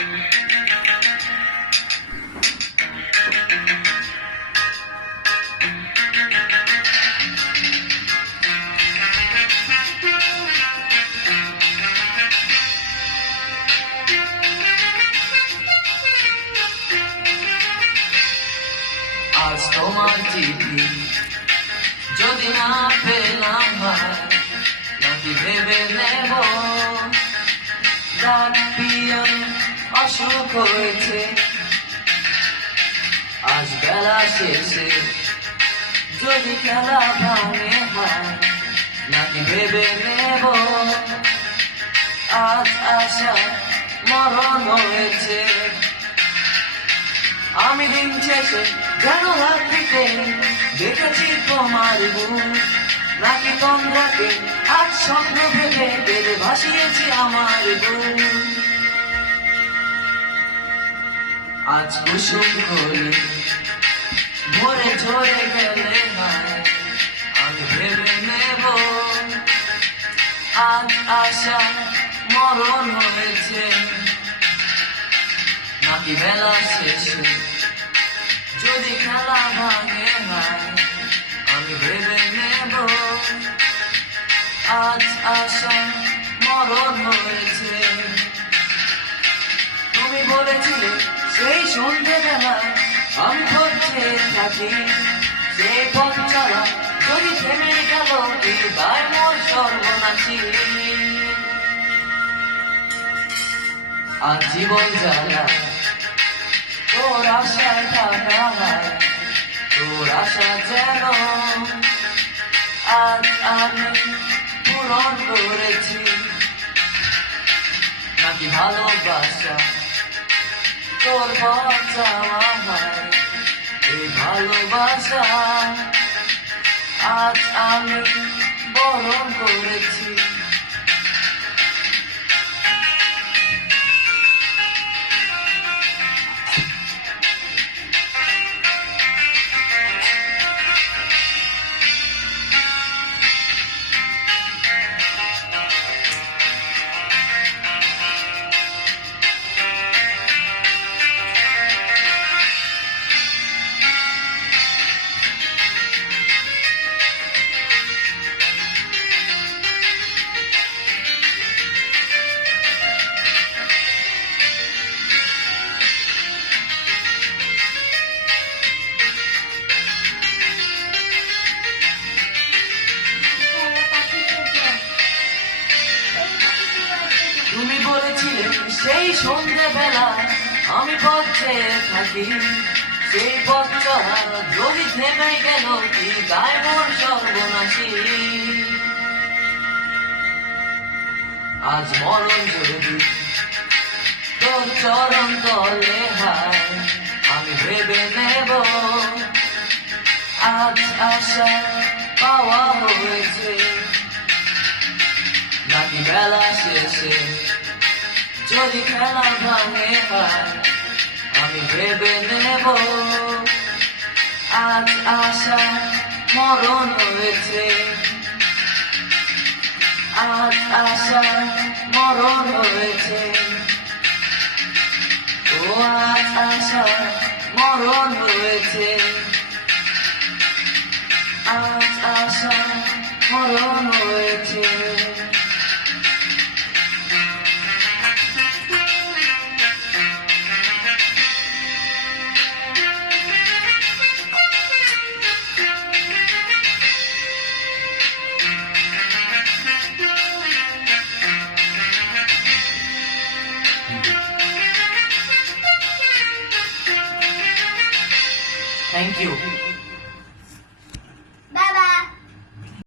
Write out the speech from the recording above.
আজ তোমার চিঠি যদি না পেলাম হয় নাকি ভেবে নেব ডাক পিয়ন অসুখ হয়েছে আজ বেলা শেষে যদি খেলা ভাঙে হয় নাকি ভেবে নেব আজ আশা মরণ হয়েছে আমি দিন শেষে যেন রাত্রিতে দেখেছি তোমার মুখ নাকি তন্দ্রাকে আজ স্বপ্ন ভেবে বেড়ে ভাসিয়েছি আমার বুক আজ কুসুম করে ভরে ঝরে গেলে হয় আমি ভেবে নেব আজ আশা মরণ হয়েছে নাকি বেলা শেষে যদি খেলা ভাঙে হয় আমি ভেবে নেব আজ আশা মরণ হয়েছে তুমি বলেছিলে সেই সন্ধ্যেবেলা আমি করছে থাকি সেই পথ চলা যদি থেমে গেল কি গায়ে মোর সর্বনাশী আজ জীবন জ্বালা তোর আশায় থাকা হয় তোর আশা যেন আজ আমি পূরণ করেছি নাকি ভালোবাসা তোর পথ যাওয়া হয় এই ভালোবাসা আজ আমি বরণ করেছি তুমি বলেছিলে সেই সন্ধ্যেবেলা আমি পথে থাকি সেই পথ চলা যদি থেমে গেল কি গায়ে মোর সর্বনাশী আজ মরণ যদি তোর চরণ তলে হয় আমি ভেবে নেব আজ আশা পাওয়া হয়েছে নাকি বেলা শেষে যদি খেলা ভাঙে হয় আমি ভেবে নেব আজ আশা মরণ হয়েছে আজ আশা মরণ হয়েছে ও আজ আশা মরণ হয়েছে আজ আশা মরণ হয়েছে Thank you.